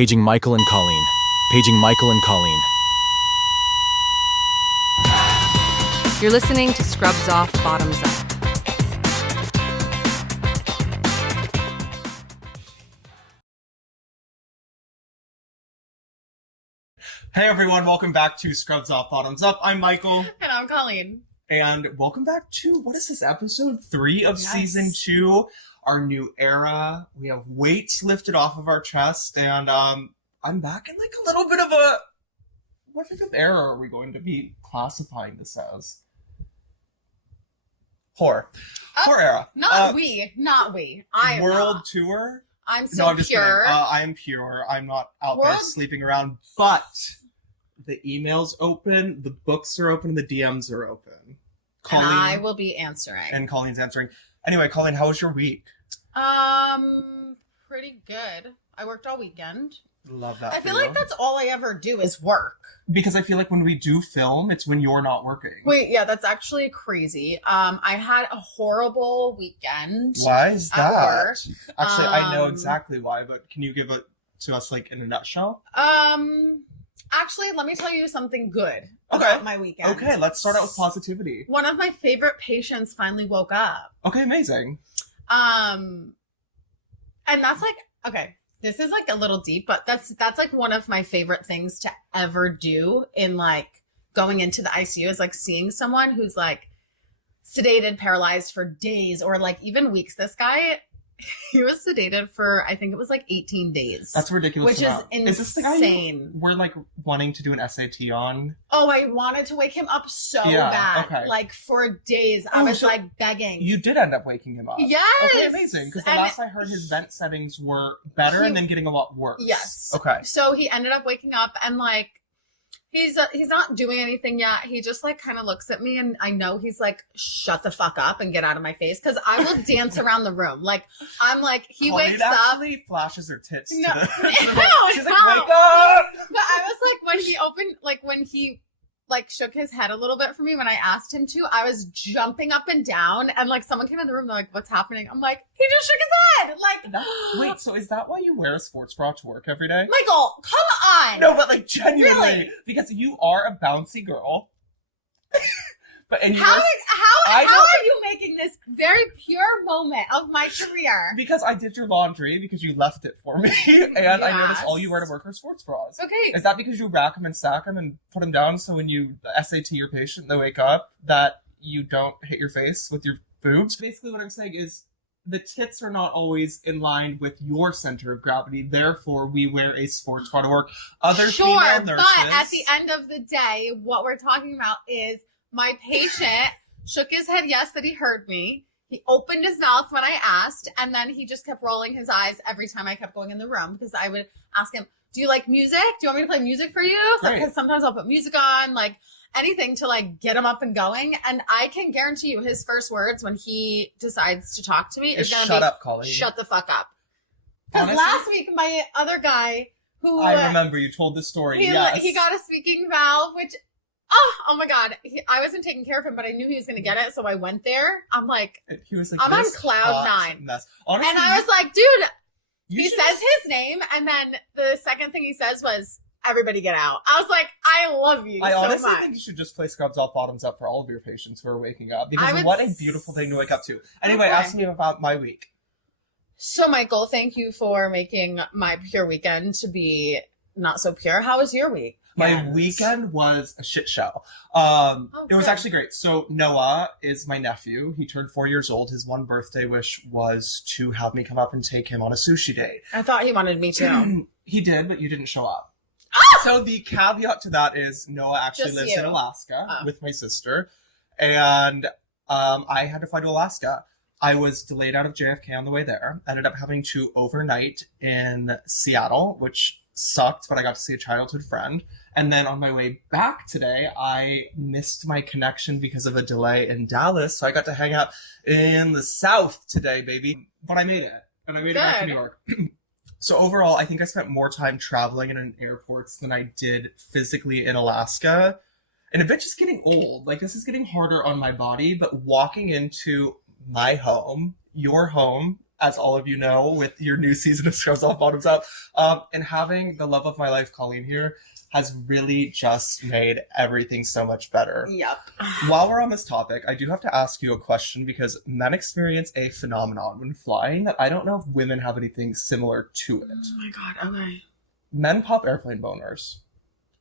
Paging Michael and Colleen. Paging Michael and Colleen. You're listening to Scrubs Off, Bottoms Up. Hey everyone, welcome back to Scrubs Off, Bottoms Up. I'm Michael. And I'm Colleen. And welcome back to, what is this, episode 3 of season 2? Our new era. We have weights lifted off of our chest, and I'm back in like a little bit of a... What type of era are we going to be classifying this as? Whore era. Not we. I am World not. tour? I'm so pure. I am pure. I'm not out there sleeping around, but the email's open, the books are open, the DMs are open. Colleen, and I will be answering. And Colleen's answering. Anyway, Colleen, how was your week? Pretty good. I worked all weekend. Love that. I feel like that's all I ever do is work. Because I feel like when we do film, it's when you're not working. Wait, yeah, that's actually crazy. I had a horrible weekend. Why is that? Work. Actually, I know exactly why, but can you give it to us like in a nutshell? Actually, let me tell you something good about my weekend. Okay, let's start out with positivity. One of my favorite patients finally woke up. Okay, amazing. And that's like, okay, this is like a little deep, but that's like one of my favorite things to ever do in like going into the ICU is like seeing someone who's like sedated, paralyzed for days or like even weeks. This guy, he was sedated for, I think it was like 18 days. That's ridiculous. Which is insane. Is this the guy we're like wanting to do an SAT on? Oh, I wanted to wake him up so bad. Okay. Like for days. I was like begging. You did end up waking him up. Yes. Okay, amazing. Because the last I heard his vent settings were better and then getting a lot worse. Yes. Okay. So he ended up waking up and like, he's not doing anything yet. He just like kind of looks at me and I know he's like, shut the fuck up and get out of my face. Cause I will dance around the room. Like, I'm like, he Colleen wakes up. Actually flashes her tits. No, to the, no, she's no. like, wake up! But I was like, when he opened, like when he like shook his head a little bit for me when I asked him to, I was jumping up and down and like someone came in the room, they're like, what's happening? I'm like, he just shook his head. Like, wait, so is that why you wear a sports bra to work every day? Michael, come on. No, but like genuinely, really? Because you are a bouncy girl. But and how are you making this very pure moment of my career? Because I did your laundry because you left it for me, and yes. I noticed all you wear to work are sports bras. Okay, is that because you rack them and stack them and put them down so when you SAT your patient, they wake up that you don't hit your face with your boobs? Basically, what I'm saying is the tits are not always in line with your center of gravity. Therefore, we wear a sports bra to work. Other female nurses, but at the end of the day, what we're talking about is. My patient shook his head yes that he heard me. He opened his mouth when I asked, and then he just kept rolling his eyes every time I kept going in the room because I would ask him, do you like music? Do you want me to play music for you? Because sometimes I'll put music on, like anything to like get him up and going. And I can guarantee you his first words when he decides to talk to me is going to be, shut up, Colleen. Shut the fuck up. Because last week, my other guy who... I remember you told the story, he got a speaking valve, which... Oh my God. I wasn't taking care of him, but I knew he was going to get it. So I went there. I'm like, he was like I'm on cloud 9. Honestly, and I was like, dude, he says his name. And then the second thing he says was, everybody get out. I was like, I love you I so honestly much. think you should just play Scrubs Off, Bottoms Up for all of your patients who are waking up. Because what a beautiful thing to wake up to. Anyway, ask me about my week. So Michael, thank you for making my pure weekend to be not so pure. How was your week? My weekend was a shit show. It was actually great. So Noah is my nephew. He turned 4 years old. His one birthday wish was to have me come up and take him on a sushi date. I thought he wanted me to. He did, but you didn't show up. Ah! So the caveat to that is Noah actually lives in Alaska with my sister. And I had to fly to Alaska. I was delayed out of JFK on the way there. Ended up having to overnight in Seattle, which sucked, but I got to see a childhood friend. And then on my way back today, I missed my connection because of a delay in Dallas. So I got to hang out in the South today, baby. But I made it. And I made it back to New York. So overall, I think I spent more time traveling in airports than I did physically in Alaska. And a bit just getting old. Like, this is getting harder on my body. But walking into my home, your home, as all of you know, with your new season of Scrubs Off Bottoms Up. And having the love of my life, Colleen, here has really just made everything so much better. Yep. While we're on this topic, I do have to ask you a question because men experience a phenomenon when flying that I don't know if women have anything similar to it. Oh my God, okay. Men pop airplane boners.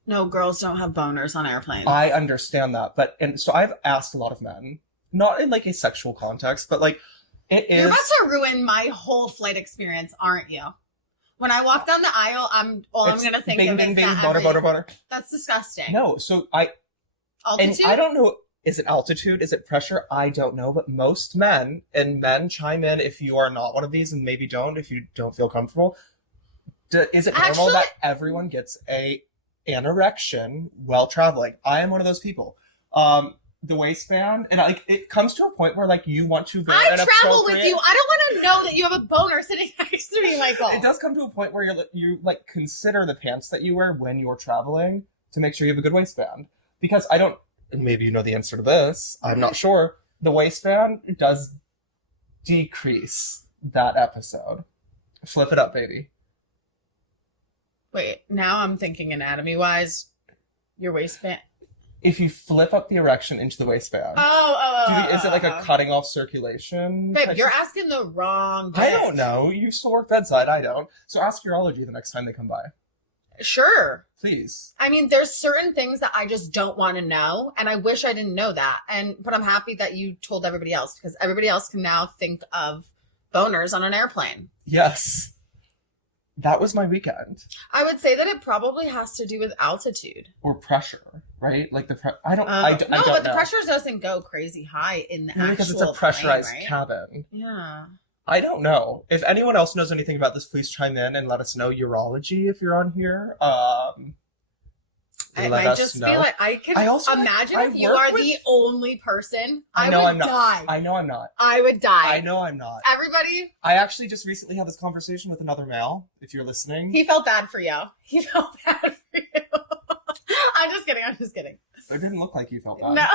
No, girls don't have boners on airplanes. I understand that, and so I've asked a lot of men, not in like a sexual context, but like it is. You're about to ruin my whole flight experience, aren't you? When I walk down the aisle, I'm going to think bing, of bing, is bing, that butter. That's disgusting. No, so altitude? And I don't know, is it altitude? Is it pressure? I don't know, but most men, and men chime in if you are not one of these and maybe don't, if you don't feel comfortable. Is it normal that everyone gets an erection while traveling? I am one of those people. The waistband, and like it comes to a point where like you want to. I travel with you. I don't want to know that you have a boner sitting next to me, Michael. It does come to a point where you like consider the pants that you wear when you're traveling to make sure you have a good waistband. Because I don't, and maybe you know the answer to this. I'm not sure. The waistband does decrease that episode. Flip it up, baby. Wait, now I'm thinking anatomy-wise, your waistband. If you flip up the erection into the waistband. Is it like a cutting off circulation? Babe, you're asking the wrong bitch. I don't know. You used to work bedside. I don't. So ask urology the next time they come by. Sure. Please. I mean, there's certain things that I just don't want to know, and I wish I didn't know that. But I'm happy that you told everybody else, because everybody else can now think of boners on an airplane. Yes. That was my weekend. I would say that it probably has to do with altitude or pressure, right? Like the I don't no, but the know. pressure doesn't go crazy high in the actual because it's a pressurized plane, right? cabin. Yeah. I don't know. If anyone else knows anything about this, please chime in and let us know. Urology, if you're on here. It might just be like I can imagine if you are the only person. I know I'm not. Die. I know I'm not. I would die. I know I'm not. Everybody. I actually just recently had this conversation with another male. If you're listening, he felt bad for you. He felt bad for you. I'm just kidding. It didn't look like you felt bad. No.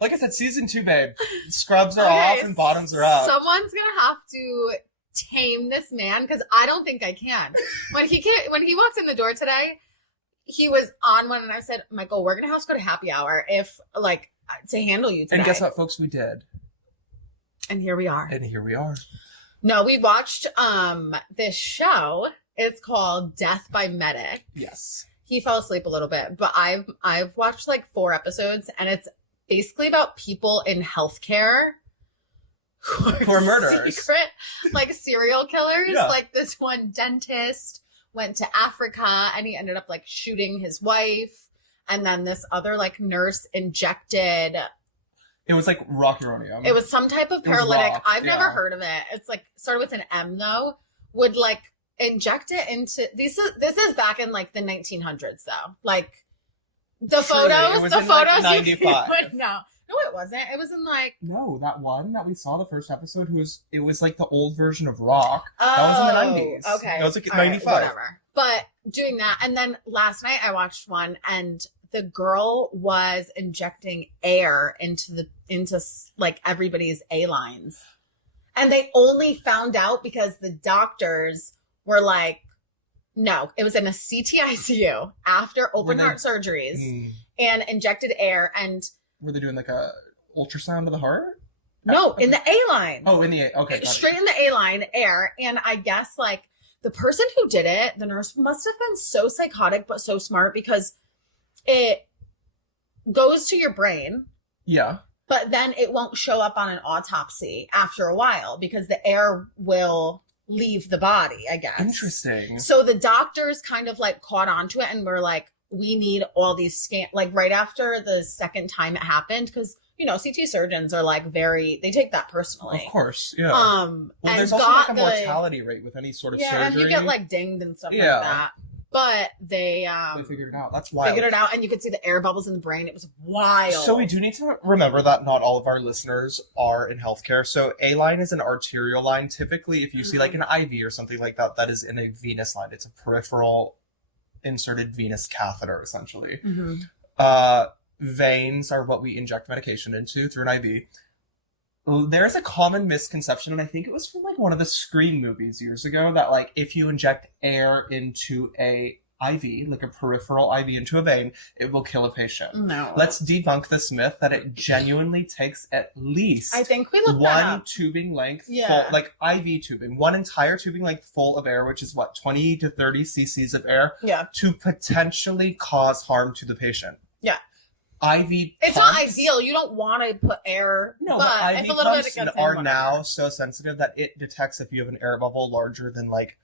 Like I said, season 2, babe. Scrubs are off and bottoms are up. Someone's gonna have to tame this man because I don't think I can. When he walked in the door today, he was on one, and I said, Michael, we're gonna have to go to happy hour if like to handle you today. And guess what, folks? We did. And here we are. No, we watched this show. It's called Death by Medic. Yes. He fell asleep a little bit, but I've watched like 4 episodes, and it's basically about people in healthcare who are murderers. Secret, like serial killers. Yeah. Like this one dentist went to Africa and he ended up like shooting his wife. And then this other like nurse injected. It was like rock uranium. It was some type of paralytic. I've never heard of it. It's like started with an M though. Would like inject it into this is back in like the 1900s though. Like the photos. Like 95. No, it wasn't. It was in like that one that we saw the first episode. It was like the old version of Rock. That was in the 90s. Okay, that was like 95. Whatever. But doing that, and then last night I watched one, and the girl was injecting air into like everybody's A lines, and they only found out because the doctors were like, no, it was in a CTICU after open heart surgeries and injected air. And were they doing like a ultrasound of the heart? No, in the A line. Oh, in the A. Okay. Straight in the A line, air. And I guess like the person who did it, the nurse must have been so psychotic, but so smart because it goes to your brain. Yeah. But then it won't show up on an autopsy after a while because the air will leave the body, I guess. Interesting. So the doctors kind of like caught onto it and were like, we need all these scans, like right after the second time it happened, because CT surgeons are like they take that personally. Of course, yeah. Well, there's also like a mortality rate with any sort of surgery. Yeah, and you get like dinged and stuff like that. But they figured it out. That's wild. Figured it out, and you could see the air bubbles in the brain. It was wild. So we do need to remember that not all of our listeners are in healthcare. So A line is an arterial line. Typically, if you see like an IV or something like that, that is in a venous line. It's a peripheral inserted venous catheter, essentially. Veins are what we inject medication into through an IV. there's a common misconception, and I think it was from like one of the Scream movies years ago, that like if you inject air into a IV, like a peripheral IV into a vein, it will kill a patient. No. Let's debunk this myth that it genuinely takes at least I think we looked one tubing length, full, like IV tubing, one entire tubing length full of air, which is what, 20 to 30 cc's of air, to potentially cause harm to the patient. Yeah. IV It's not ideal. You don't want to put air. No, but IV if a little bit pumps gets in, are whatever. now so sensitive that it detects if you have an air bubble larger than like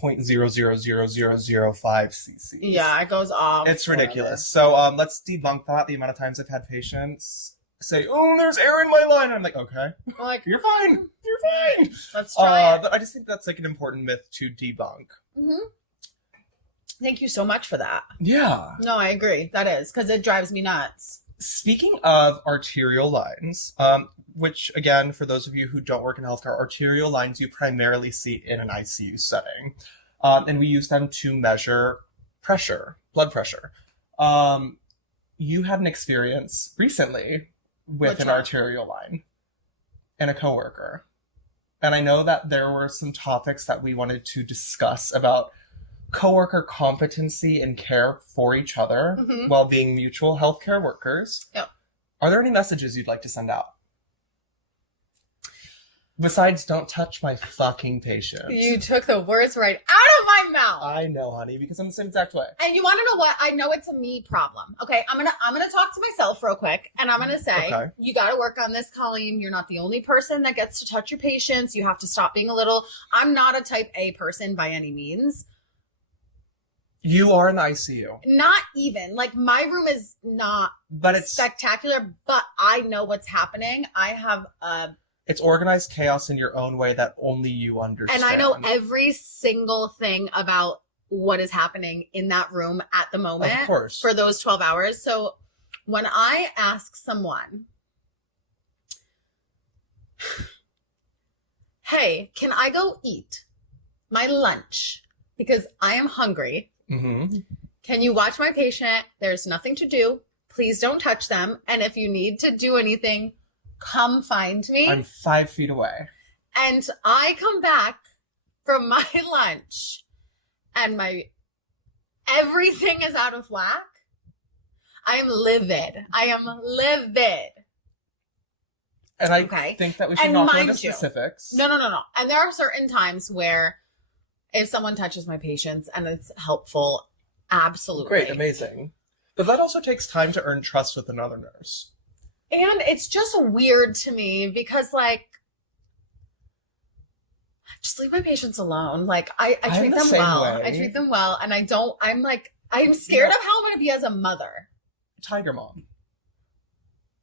0.000005 cc's. Yeah, it goes off. It's ridiculous. So let's debunk that. The amount of times I've had patients say, "Oh, there's air in my line," I'm like, "Okay, like you're fine. You're fine." Let's try it. But I just think that's like an important myth to debunk. Mm-hmm. Thank you so much for that. Yeah. No, I agree. That is because it drives me nuts. Speaking of arterial lines, which again, for those of you who don't work in healthcare, arterial lines you primarily see in an ICU setting. And we use them to measure pressure, blood pressure. You had an experience recently with an arterial line and a coworker. And I know that there were some topics that we wanted to discuss about coworker competency and care for each other while being mutual healthcare workers. Yep. Are there any messages you'd like to send out? Besides, don't touch my fucking patient. You took the words right out of my mouth. I know, honey, because I'm the same exact way. And you want to know what? I know it's a me problem. Okay, I'm gonna talk to myself real quick, and I'm gonna say, you got to work on this, Colleen. You're not the only person that gets to touch your patients. You have to stop being a little. I'm not a type A person by any means. You are in the ICU. Not even. Like, my room is not it's spectacular, but I know what's happening. I have it's organized chaos in your own way that only you understand. And I know every single thing about what is happening in that room at the moment. Of course. For those 12 hours. So when I ask someone, hey, can I go eat my lunch because I am hungry? Can you watch my patient? There's nothing to do. Please don't touch them. And if you need to do anything, come find me. I'm 5 feet away. And I come back from my lunch and everything is out of whack. I am livid. And I think that we should not go into specifics. No. And there are certain times where if someone touches my patients and it's helpful, absolutely. Great, amazing. But that also takes time to earn trust with another nurse. And it's just weird to me because, like, just leave my patients alone. Like, I treat them well. I treat them well. And I'm scared of how I'm going to be as a mother. Tiger mom.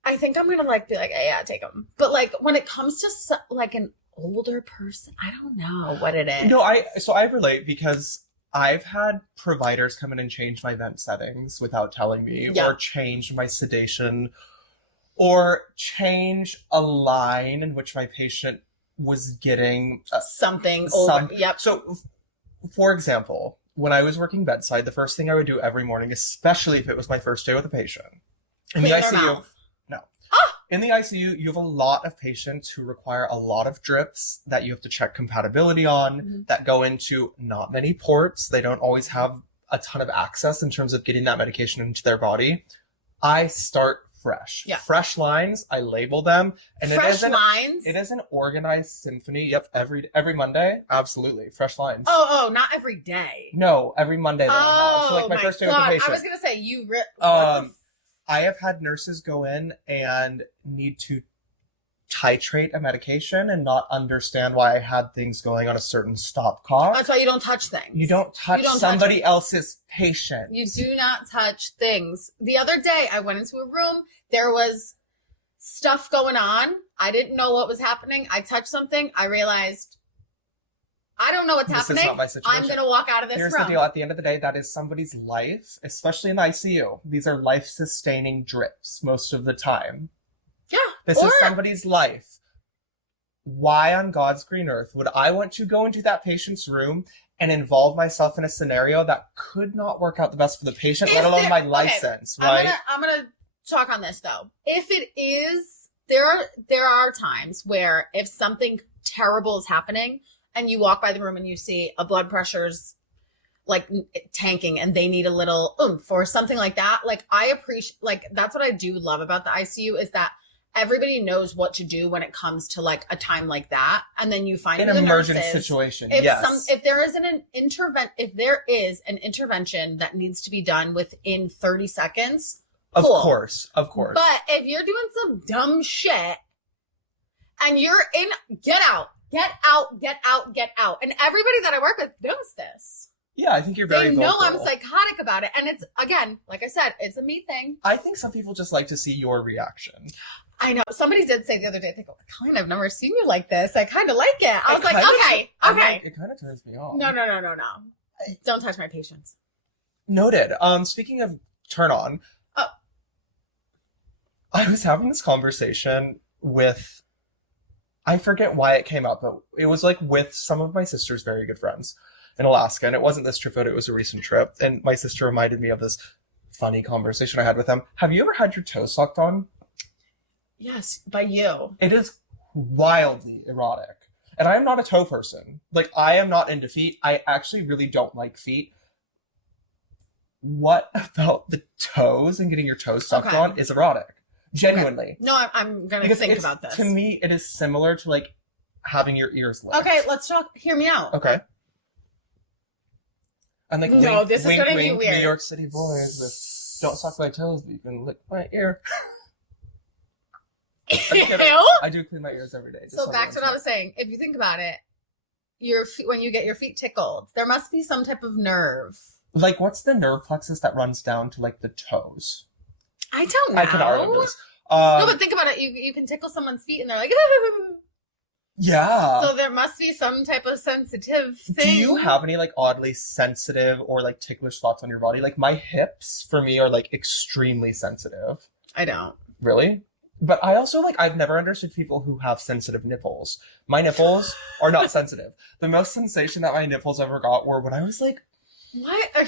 I think I'm going to, like, be like, hey, yeah, take them. But, like, when it comes to, like, an older person, I don't know what it is. No, I relate because I've had providers come in and change my vent settings without telling me, or change my sedation, or change a line in which my patient was getting something over. Yep. So, for example, when I was working bedside, the first thing I would do every morning, especially if it was my first day with a patient, in the ICU. No. In the ICU, you have a lot of patients who require a lot of drips that you have to check compatibility on, that go into not many ports. They don't always have a ton of access in terms of getting that medication into their body. I start fresh. Yeah. Fresh lines, I label them. And lines? It is an organized symphony. Yep, every Monday. Absolutely. Fresh lines. Oh, not every day. No, every Monday that I have. So like my first day with the patient. I was going to say, I have had nurses go in and need to titrate a medication and not understand why I had things going on a certain stop cough. That's why you don't touch things. You don't touch somebody else's patient. You do not touch things. The other day, I went into a room. There was stuff going on. I didn't know what was happening. I touched something. I realized, I don't know what's happening. Is not my situation. I'm going to walk out of this room. Here's the deal. At the end of the day, that is somebody's life, especially in the ICU. These are life-sustaining drips most of the time. Yeah. This is somebody's life. Why on God's green earth would I want to go into that patient's room and involve myself in a scenario that could not work out the best for the patient, let alone my license, right? I'm gonna talk on this, though. If it is there are times where if something terrible is happening and you walk by the room and you see a blood pressure's like tanking and they need a little oomph or something like that. Like I appreciate, like that's what I do love about the ICU is that everybody knows what to do when it comes to like a time like that. And then you find an emergent situation. If there is if there is an intervention that needs to be done within 30 seconds, of cool. course. But if you're doing some dumb shit and you're get out. And everybody that I work with knows this. Yeah, I think you're very vocal. They know I'm psychotic about it. And it's, again, like I said, it's a me thing. I think some people just like to see your reaction. I know. Somebody did say the other day, they go, Colleen, I've never seen you like this. I kind of like it. I was like, okay. It kind of turns me off. No. Don't touch my patience. Noted. Speaking of turn on, I was having this conversation with, I forget why it came up, but it was like with some of my sister's very good friends in Alaska. And it wasn't this trip, but it was a recent trip. And my sister reminded me of this funny conversation I had with them. Have you ever had your toes sucked on? Yes, by you. It is wildly erotic. And I am not a toe person. Like, I am not into feet. I actually really don't like feet. What about the toes and getting your toes sucked on is erotic? Genuinely. Okay. No, I'm going to think about this. To me, it is similar to, like, having your ears licked. Okay, let's talk. Hear me out. Okay. And like, no, this is going to be weird. New York City boys with, don't suck my toes, but you can lick my ear. I do clean my ears every day. So back to what I was saying. If you think about it, when you get your feet tickled, there must be some type of nerve. Like, what's the nerve plexus that runs down to, like, the toes? I don't know. I can argue this. No, but think about it. You can tickle someone's feet and they're like, yeah. So there must be some type of sensitive thing. Do you have any, like, oddly sensitive or, like, ticklish spots on your body? Like, my hips, for me, are, like, extremely sensitive. I don't. Really? But I also, like, I've never understood people who have sensitive nipples. My nipples are not sensitive. The most sensation that my nipples ever got were when I was, like,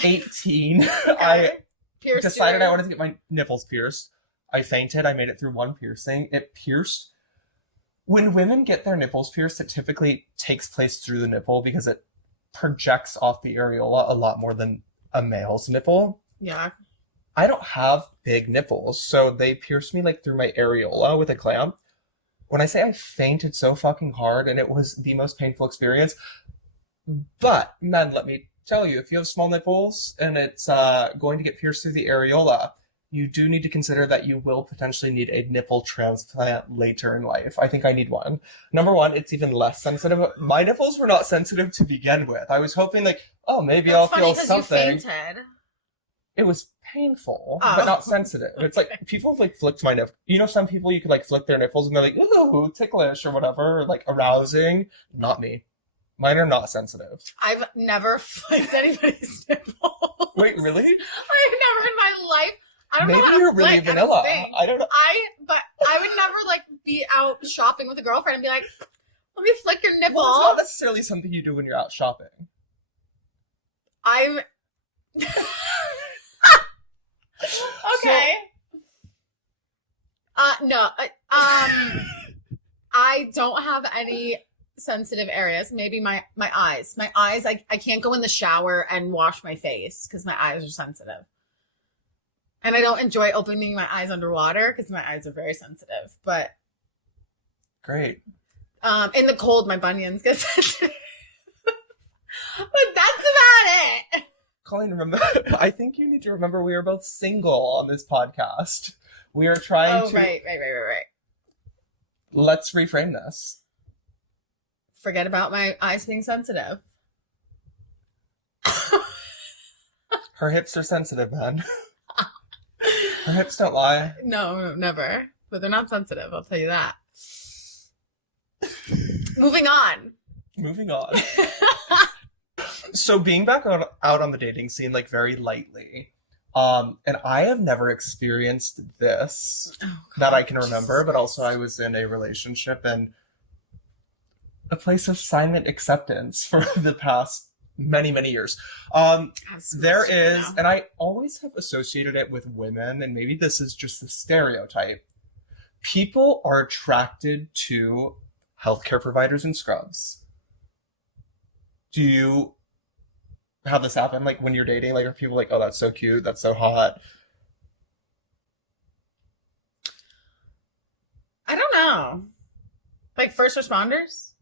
18. Okay. I decided I wanted to get my nipples pierced. I fainted. I made it through one piercing. It pierced. When women get their nipples pierced, it typically takes place through the nipple because it projects off the areola a lot more than a male's nipple. Yeah. I don't have big nipples, so they pierced me, like, through my areola with a clamp. When I say I fainted so fucking hard, and it was the most painful experience. But, man, let me tell you, if you have small nipples and it's going to get pierced through the areola, you do need to consider that you will potentially need a nipple transplant later in life. I think I need one. Number one, it's even less sensitive. My nipples were not sensitive to begin with. I was hoping, like, oh, maybe I'll feel something. You fainted. It was painful, but not sensitive. It's like, people have, like, flicked my nipple. You know, some people, you could, like, flick their nipples and they're like, ooh, ticklish or whatever, or, like, arousing. Not me. Mine are not sensitive. I've never flicked anybody's nipple. Wait, really? I've never in my life. I don't know how to you're really vanilla. I don't know. But I would never, like, be out shopping with a girlfriend and be like, let me flick your nipple. Well, it's not necessarily something you do when you're out shopping. Okay. No. I don't have any sensitive areas. Maybe my eyes. My eyes, I can't go in the shower and wash my face because my eyes are sensitive. And I don't enjoy opening my eyes underwater because my eyes are very sensitive. But great. In the cold, my bunions get sensitive. But that's about it. Colleen, remember, I think you need to remember we are both single on this podcast. We are trying to... Right. Let's reframe this. Forget about my eyes being sensitive. Her hips are sensitive, man. Her hips don't lie. No, never. But they're not sensitive, I'll tell you that. Moving on. So being back out on the dating scene, like, very lightly, and I have never experienced this that I can remember, but also I was in a relationship and a place of silent acceptance for the past many, many years. There is, and I always have associated it with women, and maybe this is just the stereotype, People are attracted to healthcare providers in scrubs. Do you have this happen, like, when you're dating? Like, are people like, oh, that's so cute, that's so hot? I don't know. Like, first responders?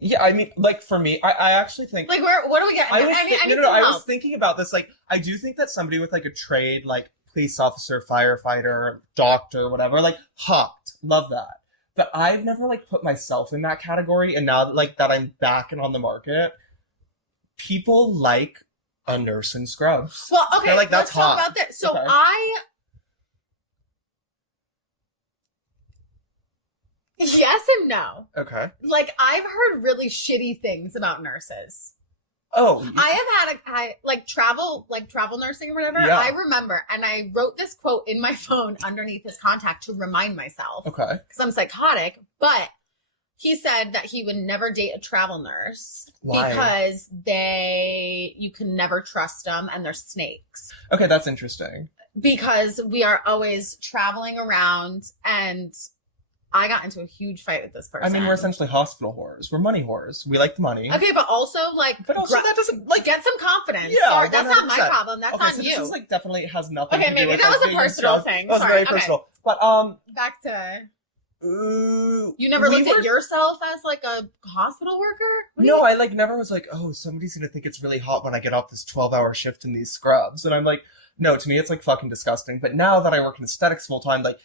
Yeah, I mean, like, for me, I actually think... Like, what do we get? I was thinking about this. Like, I do think that somebody with, like, a trade, like, police officer, firefighter, doctor, whatever, like, hot. Love that. But I've never, like, put myself in that category, and now, like, that I'm back and on the market, people like a nurse in scrubs. Well, okay, they're like, that's let's hot. talk about that. So Okay. Yes and no. Okay. Like, I've heard really shitty things about nurses. Oh. I have had travel nursing or whatever. Yeah. I remember, and I wrote this quote in my phone underneath his contact to remind myself. Okay. Because I'm psychotic, but he said that he would never date a travel nurse. Why? Because you can never trust them and they're snakes. Okay, that's interesting. Because we are always traveling around, and I got into a huge fight with this person. I mean, we're essentially hospital whores. We're money whores. We like the money. Okay, but also, like... But also, that doesn't, like... Get some confidence. Yeah, Sorry, that's not my 100%. problem. That's okay, on so you. This is, like, definitely has nothing Okay, to do maybe with... that like, was a being personal stressed. thing. That was Sorry, very okay. personal. But, Back to... you never looked at yourself as, like, a hospital worker? No, I, like, never was like, oh, somebody's gonna think it's really hot when I get off this 12-hour shift in these scrubs. And I'm like, no, to me, it's, like, fucking disgusting. But now that I work in aesthetics full-time, like,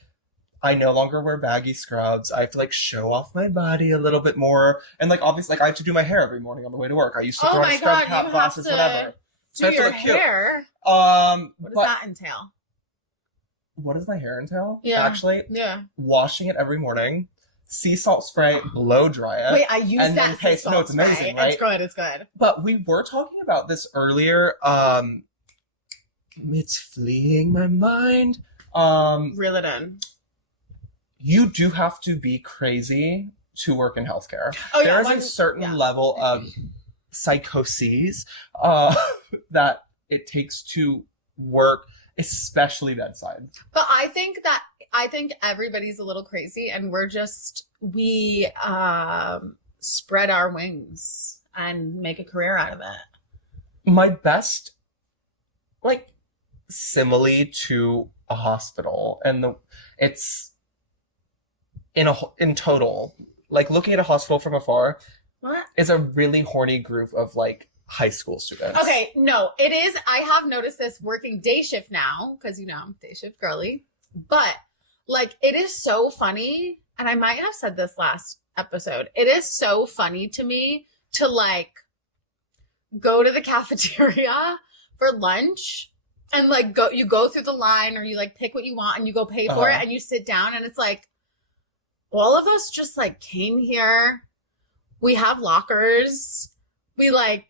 I no longer wear baggy scrubs. I have to, like, show off my body a little bit more. And, like, obviously, like, I have to do my hair every morning on the way to work. I used to throw on a scrub cap, glasses, whatever. So do your hair. What does that entail? What does my hair entail? Yeah. Actually, washing it every morning, sea salt spray, blow dry it. Wait, I use and that then paste. No, it's amazing, right? It's good. But we were talking about this earlier. It's fleeing my mind. Reel it in. You do have to be crazy to work in healthcare. Oh, there is a certain level of psychoses that it takes to work, especially bedside. But I think everybody's a little crazy, and we spread our wings and make a career out of it. My best, like, simile to a hospital, and it's in total, like, looking at a hospital from afar, what is a really horny group of, like, high school students. Okay, no, it is. I have noticed this working day shift now, because, I'm day shift girly. But, like, it is so funny, and I might have said this last episode, it is so funny to me to, like, go to the cafeteria for lunch and, like, you go through the line, or you, like, pick what you want and you go pay for it, and you sit down, and it's like, all of us just, like, came here. We have lockers. We, like,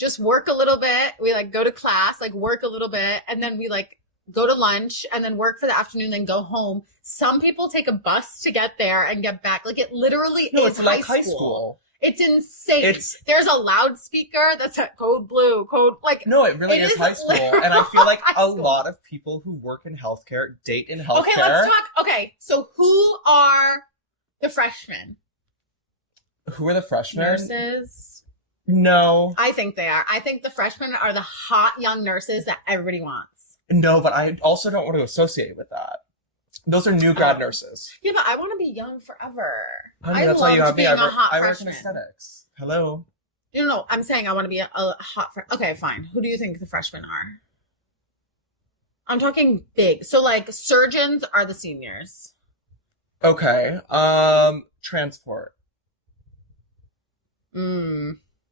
just work a little bit. We, like, go to class, like, work a little bit, and then we, like, go to lunch and then work for the afternoon, then go home. Some people take a bus to get there and get back. Like, it literally is it's like high school. It's insane. There's a loudspeaker that's at code blue, like... No, it really is high school. And I feel like a lot of people who work in healthcare date in healthcare. Okay, let's talk. Okay, so who are the freshmen? Who are the freshmen? Nurses. No. I think they are. I think the freshmen are the hot young nurses that everybody wants. No, but I also don't want to associate with that. Those are new grad nurses. Yeah, but I want to be young forever. I love being a hot freshman. I work in aesthetics. Hello. No, I'm saying I want to be a hot freshman. Okay, fine. Who do you think the freshmen are? I'm talking big. So, like, surgeons are the seniors. Okay. Transport.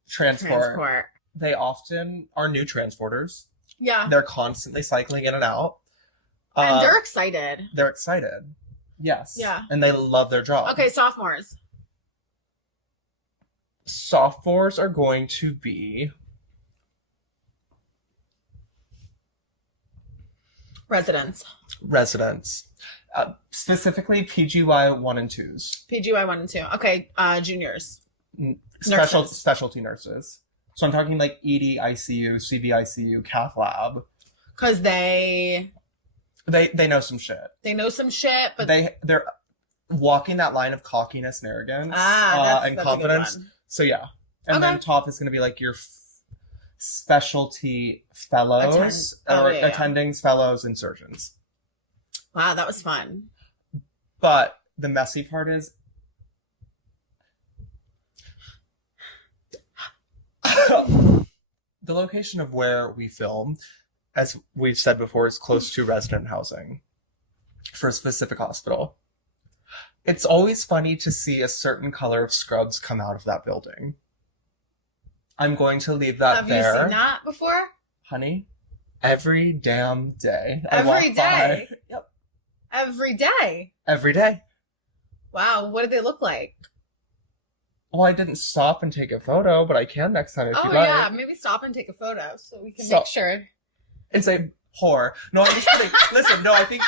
Transport. They often are new transporters. Yeah. They're constantly cycling in and out. And they're excited. They're excited. Yes. Yeah. And they love their job. Okay, sophomores. Sophomores are going to be... Residents. Specifically PGY 1 and 2s. PGY 1 and 2. Okay, juniors. Specialty nurses. So I'm talking like ED, ICU, CV ICU, cath lab. Because they They know some shit. They know some shit, but they're walking that line of cockiness and arrogance and that's confidence. So yeah. And then top is going to be like your specialty fellows attendings, fellows, and surgeons. Wow, that was fun. But the messy part is the location of where we film, as we've said before, is close to resident housing for a specific hospital. It's always funny to see a certain color of scrubs come out of that building. I'm going to leave that there. Have you seen that before? Honey, every damn day. Every day? Yep. Every day? Every day. Wow, what did they look like? Well, I didn't stop and take a photo, but I can next time if you like. Oh, yeah, maybe stop and take a photo so we can make sure. And say, whore. No, I'm just kidding. Listen, no, I think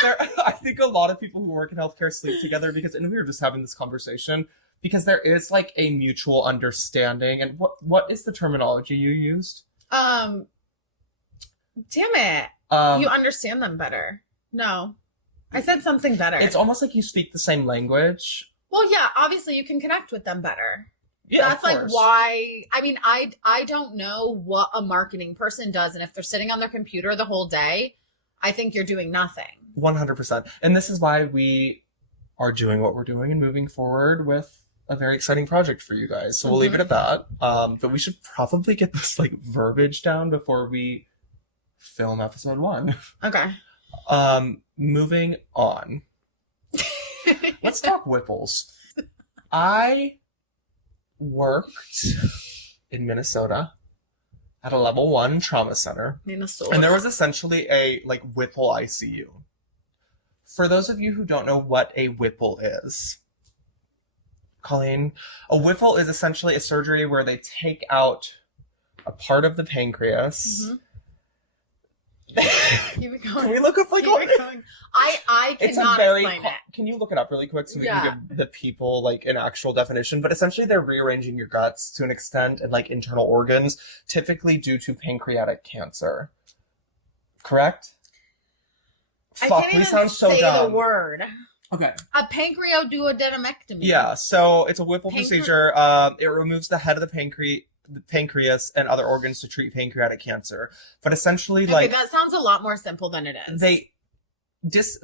a lot of people who work in healthcare sleep together and we were just having this conversation because there is like a mutual understanding. And what is the terminology you used? Damn it. You understand them better. No. I said something better. It's almost like you speak the same language. Well, yeah, obviously you can connect with them better. Yeah, that's like why. I mean, I don't know what a marketing person does, and if they're sitting on their computer the whole day, I think you're doing nothing. 100%. And this is why we are doing what we're doing and moving forward with a very exciting project for you guys. So we'll leave it at that. But we should probably get this like verbiage down before we film episode 1. Okay. Moving on. Let's talk Whipples. I worked in Minnesota at a level 1 trauma center. Minnesota. And there was essentially a like Whipple ICU. For those of you who don't know what a Whipple is, Colleen, a Whipple is essentially a surgery where they take out a part of the pancreas. Mm-hmm. Keep it going. Can we look up like Keep it going. I cannot explain it. Can you look it up really quick so we can give the people like an actual definition? But essentially they're rearranging your guts to an extent and like internal organs, typically due to pancreatic cancer. Correct? Fuck, we sound so dumb. I can't even say the word. Okay. A pancreaduodenectomy. Yeah, so it's a Whipple procedure. It removes the head of the pancreas and other organs to treat pancreatic cancer. But essentially, like, that sounds a lot more simple than it is.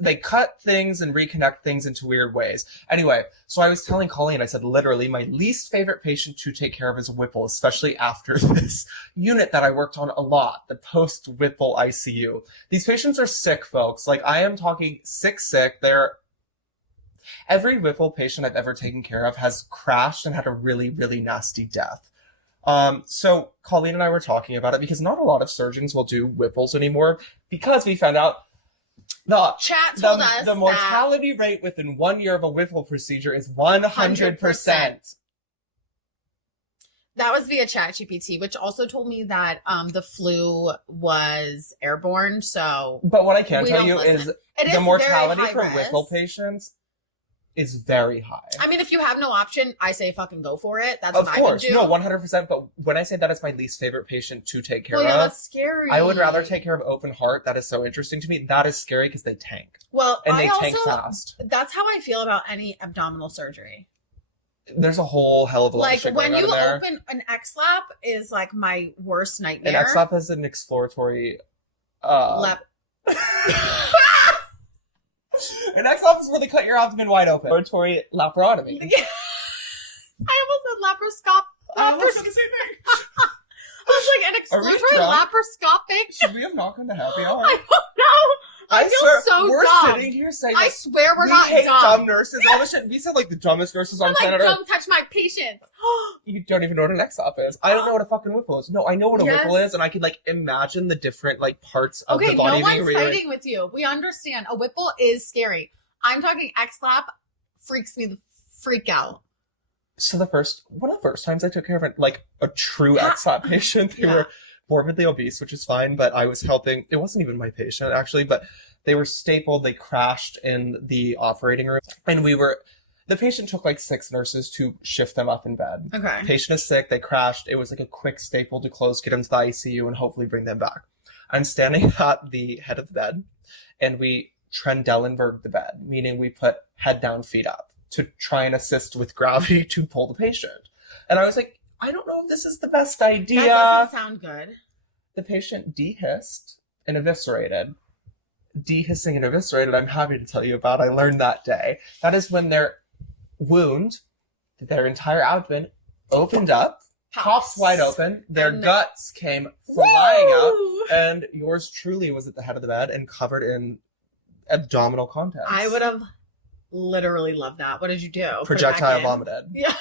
They cut things and reconnect things into weird ways. Anyway, so I was telling Colleen, I said, literally, my least favorite patient to take care of is a Whipple, especially after this unit that I worked on a lot, the post-Whipple ICU. These patients are sick, folks. Like, I am talking sick. Every Whipple patient I've ever taken care of has crashed and had a really, really nasty death. So Colleen and I were talking about it because not a lot of surgeons will do Whipples anymore because we found out the mortality rate within 1 year of a Whipple procedure is 100%. That was via ChatGPT, which also told me that the flu was airborne. So, but what I can tell you is the mortality for Whipple patients is very high. I mean, if you have no option, I say fucking go for it. That's what I would do. No, 100%. But when I say that is my least favorite patient to take care of, that's scary. I would rather take care of open heart. That is so interesting to me. That is scary because they tank. Well, and they tank fast. That's how I feel about any abdominal surgery. There's a whole hell of a lot of shit going on there. Like when you open an X-lap is like my worst nightmare. An X-lap is an exploratory. An X-lap is where they cut your abdomen wide open. Exploratory laparotomy. Yeah. I almost said laparoscope. I almost said the same thing. I was like, an exploratory laparoscopic. Should we have knocked on the happy hour? I don't know. I feel so we're dumb. We're sitting here saying, I swear we're not hate dumb. dumb nurses. All this shit. We said like the dumbest nurses on planet Earth. Don't touch my patients. You don't even know what an X-op is. I don't know what a fucking Whipple is. No, I know what a Whipple is, and I can like imagine the different like parts of the body being no one's fighting with you. We understand. A Whipple is scary. I'm talking X-lap freaks me the freak out. So one of the first times I took care of like a true X-lap patient, they were morbidly obese, which is fine, but I was helping. It wasn't even my patient actually, but they were stapled. They crashed in the operating room, and the patient took like 6 nurses to shift them up in bed. Okay. Patient is sick. They crashed. It was like a quick staple to close, get them to the ICU, and hopefully bring them back. I'm standing at the head of the bed, and we Trendelenburg the bed, meaning we put head down, feet up to try and assist with gravity to pull the patient. And I was like, I don't know if this is the best idea. That doesn't sound good. The patient dehissed and eviscerated. Dehissing and eviscerated, I'm happy to tell you about. I learned that day. That is when their wound, their entire abdomen, opened up, pops wide open, their guts came flying out, and yours truly was at the head of the bed and covered in abdominal contents. I would have literally loved that. What did you do? Projectile vomited. Yeah.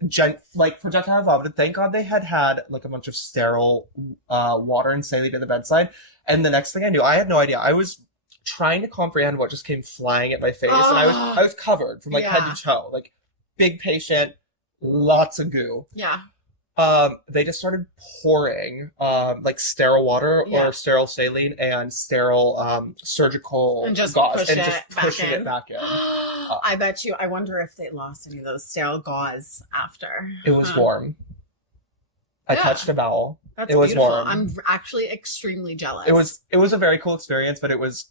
Projectile vomited. Thank God they had like a bunch of sterile water and saline at the bedside. And the next thing I knew, I had no idea. I was trying to comprehend what just came flying at my face, and I was covered from head to toe, like big patient, lots of goo. Yeah. They just started pouring sterile water or sterile saline and sterile surgical and just gauze and just pushing it back in. I bet you. I wonder if they lost any of those sterile gauze after. It was warm. I touched a bowel. That's it was beautiful. warm. I'm actually extremely jealous. It was a very cool experience, but it was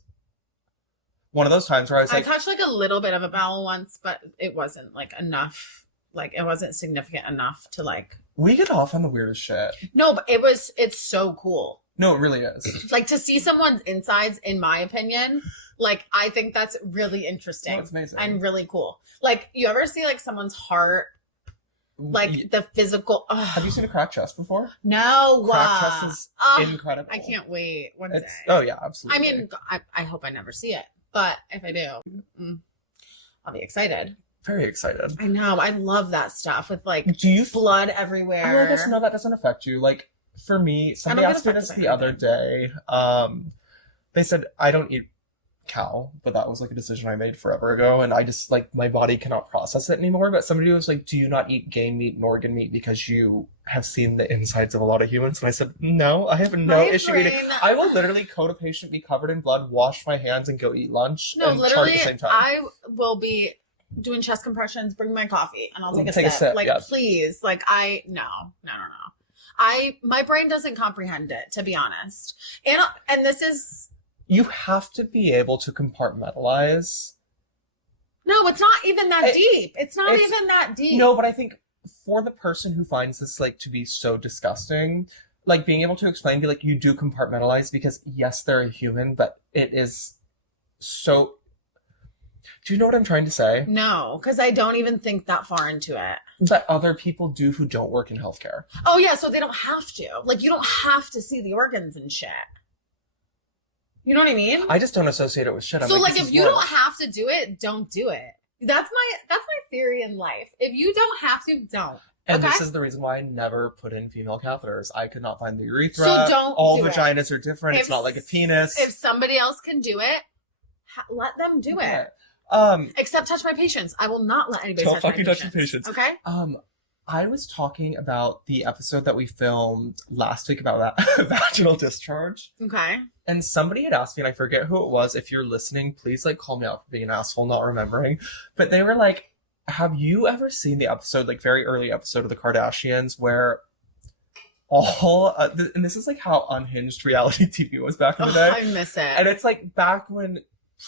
one of those times where I was like, I touched like a little bit of a bowel once, but it wasn't like enough. Like it wasn't significant enough to like. We get off on the weirdest shit. No, but it's so cool. No, it really is. Like to see someone's insides, in my opinion, like I think that's really interesting. That's amazing. And really cool. Like you ever see like someone's heart, like the physical. Have you seen a cracked chest before? No. Cracked chest is incredible. I can't wait one day. Oh yeah, absolutely. I mean, I hope I never see it, but if I do, I'll be excited. Very excited. I know. I love that stuff with like blood everywhere. I guess no, that doesn't affect you. Like for me, somebody asked me this the other day. They said I don't eat cow, but that was like a decision I made forever ago, and I just like my body cannot process it anymore. But somebody was like, do you not eat game meat and organ meat because you have seen the insides of a lot of humans? And I said, no, I have no issue eating. I will literally coat a patient, be covered in blood, wash my hands, and go eat lunch. No, and literally, at the same time. I will be doing chest compressions, bring my coffee, and I'll take a sip. Like, please, like no. My brain doesn't comprehend it, to be honest. And this is. You have to be able to compartmentalize. No, it's not even that deep. It's even that deep. No, but I think for the person who finds this like to be so disgusting, like being able to explain, be like, you do compartmentalize because yes, they're a human, but it is so. Do you know what I'm trying to say? No, because I don't even think that far into it. But other people do who don't work in healthcare. Oh yeah, so they don't have to. Like you don't have to see the organs and shit. You know what I mean? I just don't associate it with shit. So like if you don't have to do it, don't do it. That's my theory in life. If you don't have to, don't. And this is the reason why I never put in female catheters. I could not find the urethra. So don't All do vaginas are different. It's not like a penis. If somebody else can do it, let them do it. Except touch my patients. I will not let anybody touch my patients. Don't fucking touch your patients. Okay? I was talking about the episode that we filmed last week about vaginal discharge. Okay. And somebody had asked me, and I forget who it was. If you're listening, please like call me out for being an asshole, not remembering. But they were like, have you ever seen the episode, like very early episode of the Kardashians where and this is like how unhinged reality TV was back in the day. I miss it. And it's like back when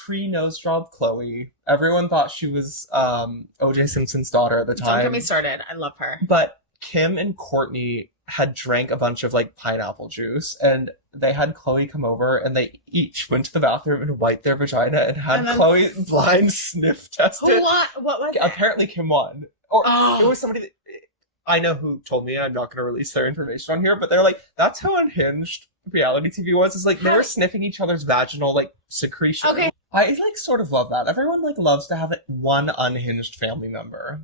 pre-nose job Chloe, everyone thought she was OJ Simpson's daughter at the time. Don't get me started. I love her. But Kim and Courtney had drank a bunch of like pineapple juice, and they had Chloe come over, and they each went to the bathroom and wiped their vagina and had Chloe blind sniff tested. Who won? What was it? Apparently Kim won. Or it was somebody that, I know who told me. I'm not going to release their information on here, but they're like, that's how unhinged reality TV was. It's like they were sniffing each other's vaginal like secretion. Okay. I like sort of love that. Everyone like loves to have one unhinged family member.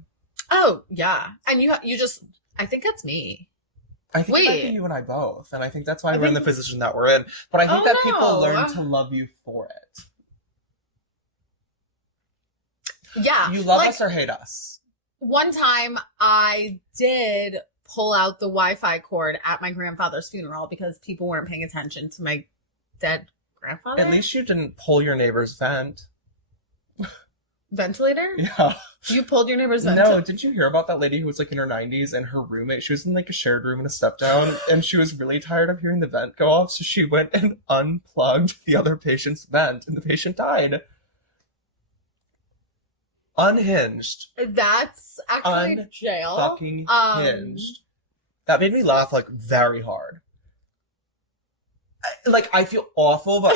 Oh yeah, and you just I think that's me. I think it might be you and I both, and I think that's why we're in the position that we're in. But I think that people learn to love you for it. Yeah, you love us or hate us. One time, I did pull out the Wi-Fi cord at my grandfather's funeral because people weren't paying attention to my dead grandfather. At least you didn't pull your neighbor's vent. Ventilator? Yeah. You pulled your neighbor's ventilator? No, did you hear about that lady who was like in her 90s and her roommate, she was in like a shared room in a step down and she was really tired of hearing the vent go off, so she went and unplugged the other patient's vent and the patient died. Unhinged. That's actually jail. Fucking hinged. That made me laugh like very hard. I feel awful, but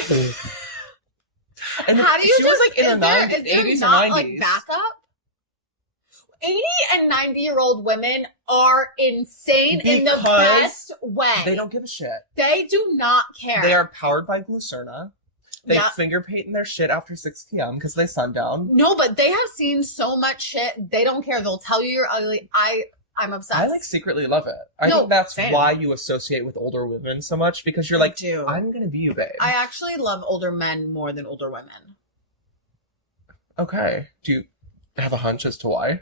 and how do you she was like in her 80s or 90s. Like backup? 80 and 90-year-old women are insane in the best way. They don't give a shit. They do not care. They are powered by Glucerna. They finger paint in their shit after 6 p.m. because they sundown. No, but they have seen so much shit. They don't care. They'll tell you you're ugly. I'm obsessed. I secretly love it. I think that's why you associate with older women so much, because you're like, I'm going to be you, babe. I actually love older men more than older women. Okay. Do you have a hunch as to why?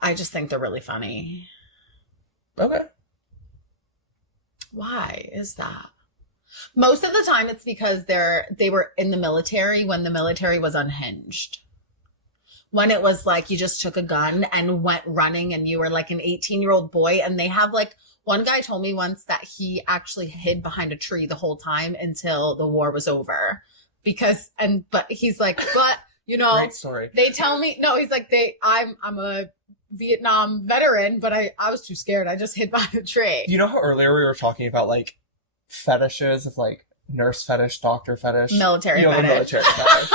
I just think they're really funny. Okay. Why is that? Most of the time it's because they were in the military when the military was unhinged. When it was like you just took a gun and went running and you were like an 18-year-old boy, and they have like, one guy told me once that he actually hid behind a tree the whole time until the war was over. But he's like, but you know, great story. They tell me, no, he's like, I'm a Vietnam veteran, but I was too scared. I just hid behind a tree. You know how earlier we were talking about like fetishes of like nurse fetish, doctor fetish, military fetish. Military fetish.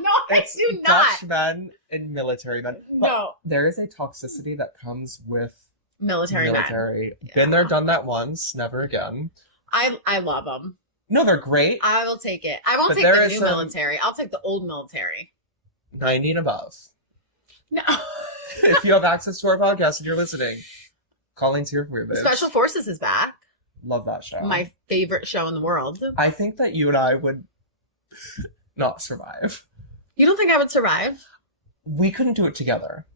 No, I do not. Dutch men and military men. But no, there is a toxicity that comes with military. Men. Been there, done that once, never again. I love them. No, they're great. I will take it. I won't take the new military. I'll take the old military. 90 and above. No. If you have access to our podcast and you're listening, Colleen's here for you, bitch. Special Forces is back. Love that show. My favorite show in the world. I think that you and I would not survive. You don't think I would survive? We couldn't do it together.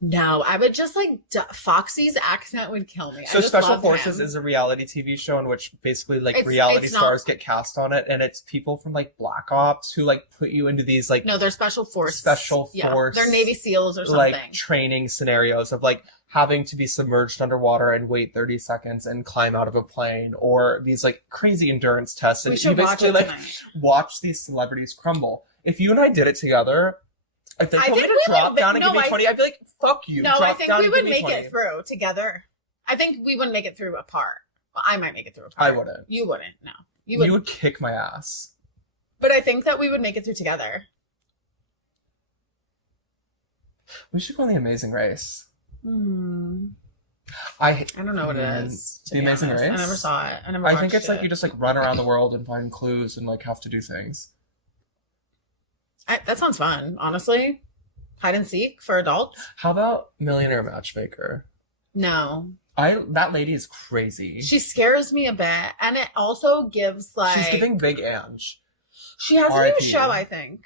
No, I would just like Foxy's accent would kill me. So Special Forces is a reality TV show in which basically like reality stars get cast on it, and it's people from like Black Ops who like put you into these like they're Special Force. They're Navy SEALs or something. Like training scenarios of like having to be submerged underwater and wait 30 seconds and climb out of a plane, or these like crazy endurance tests. And you basically like watch these celebrities crumble. If you and I did it together, if they told me to drop down and give me 20, I'd be like, fuck you. No, I think we would make it through together. I think we wouldn't make it through apart. Well, I might make it through apart. I wouldn't. You wouldn't, no. You would kick my ass. But I think that we would make it through together. We should go on The Amazing Race. I don't know what it is. The Amazing Race? I never saw it. I think it's like you just like run around the world and find clues and like have to do things. That sounds fun, honestly. Hide and seek for adults. How about Millionaire Matchmaker? No. That lady is crazy. She scares me a bit. And it also gives like... She's giving Big Ange. She has a new show, I think.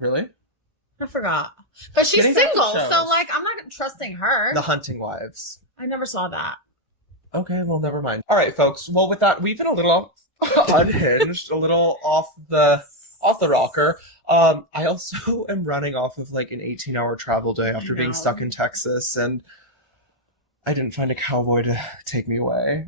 Really? I forgot. But she's single, so like I'm not trusting her. The Hunting Wives. I never saw that. Okay, well, never mind. All right, folks. Well, with that, we've been a little unhinged, a little off the rocker. I also am running off of like an 18-hour travel day after being stuck in Texas, and I didn't find a cowboy to take me away.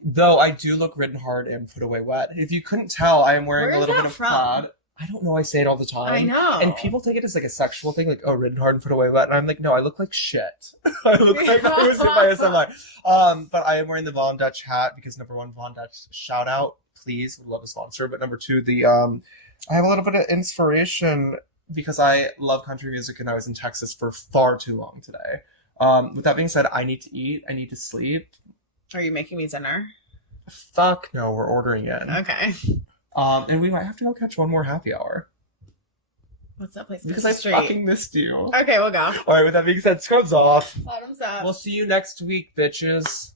Though I do look ridden hard and put away wet. If you couldn't tell, I am wearing a little bit of plaid. I don't know. I say it all the time. I know. And people take it as like a sexual thing, like, oh, ridden hard and put away wet. And I'm like, no, I look like shit. I look like I was hit by a semi. But I am wearing the Von Dutch hat because number one, Von Dutch shout out, please, would love a sponsor. But number two, I have a little bit of inspiration because I love country music and I was in Texas for far too long today. With that being said, I need to eat. I need to sleep. Are you making me dinner? Fuck no, we're ordering in. Okay. And we might have to go catch one more happy hour. What's that place? Because I fucking missed you. Okay, we'll go. All right, with that being said, scrubs off. Bottoms up. We'll see you next week, bitches.